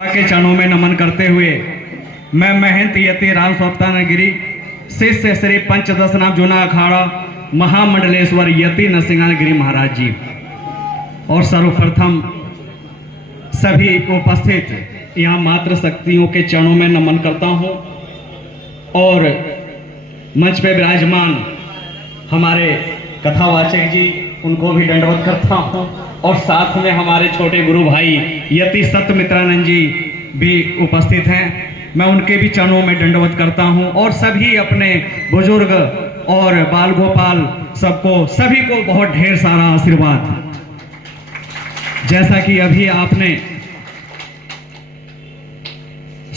के चरणों में नमन करते हुए मैं महंत यति राम स्वप्तान गिरी शिष्य श्री पंचदश नाम जूना अखाड़ा महामंडलेश्वर यति नरसिंह गिरी महाराज जी और सर्वप्रथम सभी उपस्थित यहाँ मात्र शक्तियों के चरणों में नमन करता हूँ और मंच पे विराजमान हमारे कथावाचक जी उनको भी दंडवत करता हूँ और साथ में हमारे छोटे गुरु भाई यति सत्यमित्रानंद जी भी उपस्थित हैं। मैं उनके भी चरणों में दंडवत करता हूं और सभी अपने बुजुर्ग और बाल गोपाल सभी को बहुत ढेर सारा आशीर्वाद। जैसा कि अभी आपने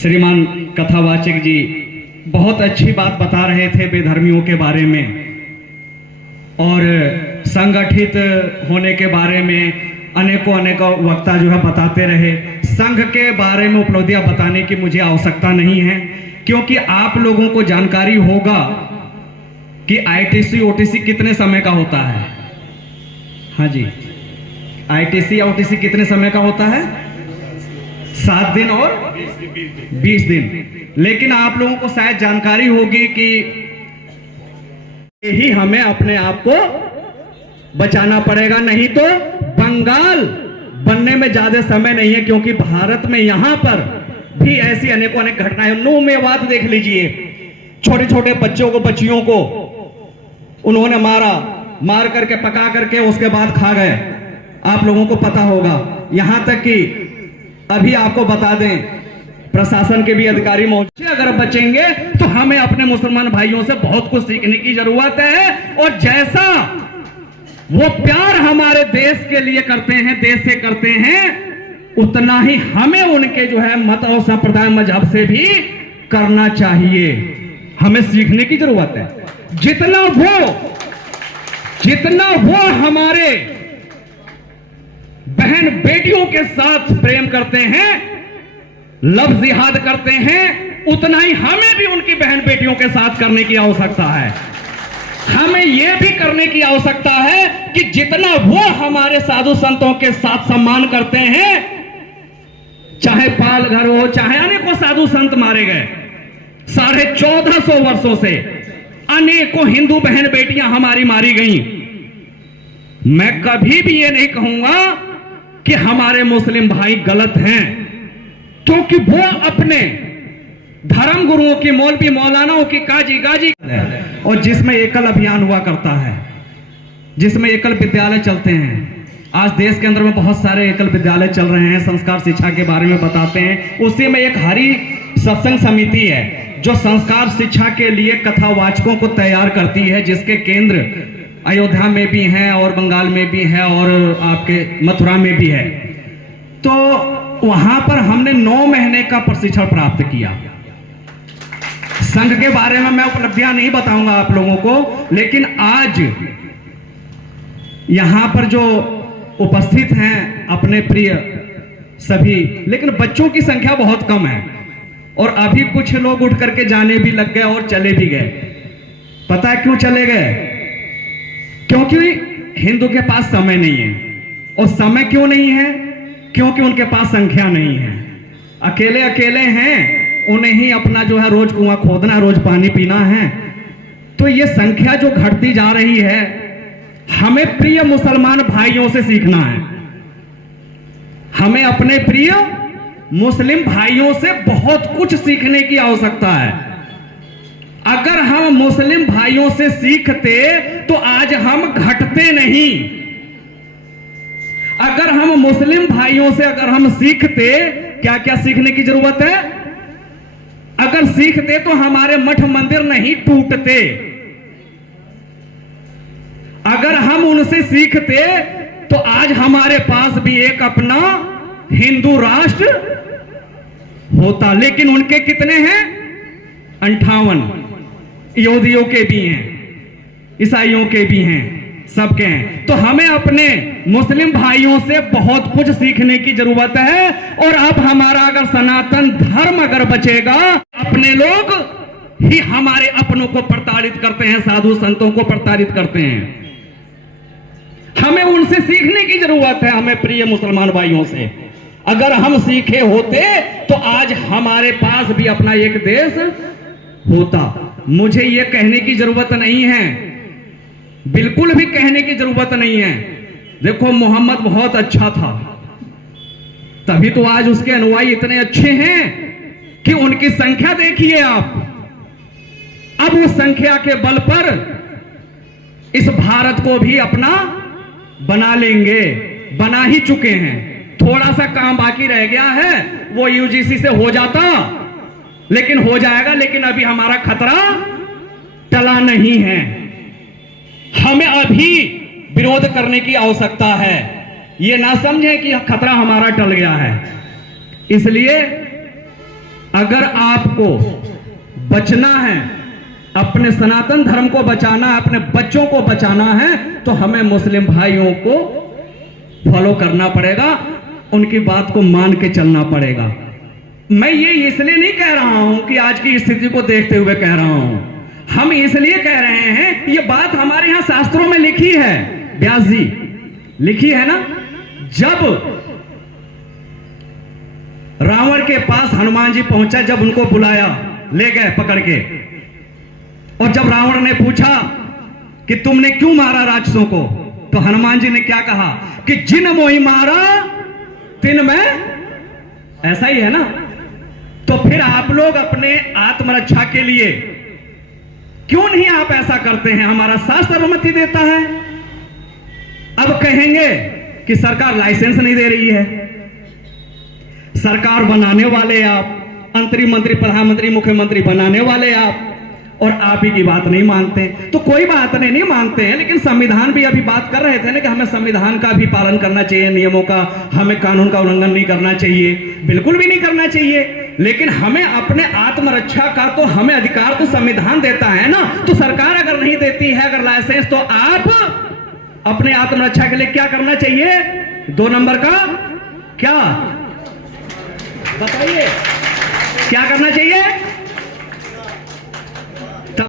श्रीमान कथावाचक जी बहुत अच्छी बात बता रहे थे बेधर्मियों के बारे में और संगठित होने के बारे में अनेकों वक्ता जो है बताते रहे। संघ के बारे में उपलब्धियां बताने की मुझे आवश्यकता नहीं है क्योंकि आप लोगों को जानकारी होगा कि आईटीसी ओटीसी कितने समय का होता है। हाँ जी, आईटीसी ओटीसी कितने समय का होता है? 7 दिन और 20 दिन। लेकिन आप लोगों को शायद जानकारी होगी कि यही हमें अपने आप को बचाना पड़ेगा, नहीं तो बंगाल बनने में ज्यादा समय नहीं है क्योंकि भारत में यहां पर भी ऐसी अनेकों घटनाएं। नू मेवात देख लीजिए, छोटे छोटे बच्चों को बच्चियों को उन्होंने मार करके पका करके उसके बाद खा गए। आप लोगों को पता होगा। यहां तक कि अभी आपको बता दें प्रशासन के भी अधिकारी मौजूद। अगर बचेंगे तो हमें अपने मुसलमान भाइयों से बहुत कुछ सीखने की जरूरत है और जैसा वो प्यार हमारे देश के लिए करते हैं, देश से करते हैं, उतना ही हमें उनके जो है मत और संप्रदाय मजहब से भी करना चाहिए। हमें सीखने की जरूरत है। जितना वो हमारे बहन बेटियों के साथ प्रेम करते हैं, लव जिहाद करते हैं, उतना ही हमें भी उनकी बहन बेटियों के साथ करने की आवश्यकता है। हमें यह भी करने की आवश्यकता है कि जितना वो हमारे साधु संतों के साथ सम्मान करते हैं, चाहे पाल घर हो, चाहे अनेकों साधु संत मारे गए 1450 वर्षों से, अनेकों हिंदू बहन बेटियां हमारी मारी गई। मैं कभी भी ये नहीं कहूंगा कि हमारे मुस्लिम भाई गलत हैं क्योंकि वो अपने धर्म गुरुओं की, मौलवी मौलानाओं की काजी गाजी और जिसमें एकल अभियान हुआ करता है, जिसमें एकल विद्यालय चलते हैं। आज देश के अंदर में बहुत सारे एकल विद्यालय चल रहे हैं, संस्कार शिक्षा के बारे में बताते हैं। उसी में एक हरि सत्संग समिति है जो संस्कार शिक्षा के लिए कथावाचकों को तैयार करती है, जिसके केंद्र अयोध्या में भी हैं और बंगाल में भी है और आपके मथुरा में भी है। तो वहां पर हमने 9 महीने का प्रशिक्षण प्राप्त किया। संघ के बारे में मैं उपलब्धियां नहीं बताऊंगा आप लोगों को, लेकिन आज यहां पर जो उपस्थित हैं अपने प्रिय सभी, लेकिन बच्चों की संख्या बहुत कम है और अभी कुछ लोग उठ करके जाने भी लग गए और चले भी गए। पता है क्यों चले गए? क्योंकि हिंदू के पास समय नहीं है। और समय क्यों नहीं है? क्योंकि उनके पास संख्या नहीं है। अकेले हैं, उन्हें ही अपना जो है रोज कुआं खोदना, रोज पानी पीना है। तो ये संख्या जो घटती जा रही है, हमें प्रिय मुसलमान भाइयों से सीखना है। हमें अपने प्रिय मुस्लिम भाइयों से बहुत कुछ सीखने की आवश्यकता है। अगर हम मुस्लिम भाइयों से सीखते तो आज हम घटते नहीं। अगर हम मुस्लिम भाइयों से हम सीखते, क्या क्या सीखने की जरूरत है? अगर सीखते तो हमारे मठ मंदिर नहीं टूटते। अगर हम उनसे सीखते तो आज हमारे पास भी एक अपना हिंदू राष्ट्र होता। लेकिन उनके कितने हैं? 58। यहूदियों के भी हैं, ईसाइयों के भी हैं, सबके हैं। तो हमें अपने मुस्लिम भाइयों से बहुत कुछ सीखने की जरूरत है। और अब हमारा अगर सनातन धर्म अगर बचेगा, अपने लोग ही हमारे अपनों को प्रताड़ित करते हैं, साधु संतों को प्रताड़ित करते हैं। हमें उनसे सीखने की जरूरत है, हमें प्रिय मुसलमान भाइयों से। अगर हम सीखे होते तो आज हमारे पास भी अपना एक देश होता। मुझे यह कहने की जरूरत नहीं है, बिल्कुल भी कहने की जरूरत नहीं है। देखो मोहम्मद बहुत अच्छा था, तभी तो आज उसके अनुयायी इतने अच्छे हैं कि उनकी संख्या देखिए आप। अब उस संख्या के बल पर इस भारत को भी अपना बना लेंगे, बना ही चुके हैं। थोड़ा सा काम बाकी रह गया है, वो यूजीसी से हो जाता, लेकिन हो जाएगा। लेकिन अभी हमारा खतरा टला नहीं है, हमें अभी विरोध करने की आवश्यकता है। ये ना समझें कि खतरा हमारा टल गया है। इसलिए अगर आपको बचना है, अपने सनातन धर्म को बचाना है, अपने बच्चों को बचाना है, तो हमें मुस्लिम भाइयों को फॉलो करना पड़ेगा, उनकी बात को मान के चलना पड़ेगा। मैं ये इसलिए नहीं कह रहा हूं कि आज की स्थिति को देखते हुए कह रहा हूं, हम इसलिए कह रहे हैं, ये बात हमारे यहां शास्त्रों में लिखी है, व्यास जी लिखी है ना। जब रावण के पास हनुमान जी पहुंचा, जब उनको बुलाया, ले गए पकड़ के, और जब रावण ने पूछा कि तुमने क्यों मारा राक्षसों को, तो हनुमान जी ने क्या कहा कि जिन मोहि मारा तिन में, ऐसा ही है ना। तो फिर आप लोग अपने आत्मरक्षा के लिए क्यों नहीं आप ऐसा करते हैं? हमारा शास्त्र अनुमति देता है। अब कहेंगे कि सरकार लाइसेंस नहीं दे रही है, सरकार बनाने वाले आप, मंत्री मंत्री प्रधानमंत्री मुख्यमंत्री बनाने वाले आप, और आप ही की बात नहीं मानते। तो कोई बात नहीं मानते हैं, लेकिन संविधान भी अभी बात कर रहे थे ना कि हमें संविधान का भी पालन करना चाहिए, नियमों का, हमें कानून का उल्लंघन नहीं करना चाहिए, बिल्कुल भी नहीं करना चाहिए। लेकिन हमें अपने आत्मरक्षा का तो हमें अधिकार तो संविधान देता है ना। तो सरकार अगर नहीं देती है अगर लाइसेंस, तो आप अपने आत्मरक्षा के लिए क्या करना चाहिए? 2 नंबर का क्या बताइए, क्या करना चाहिए?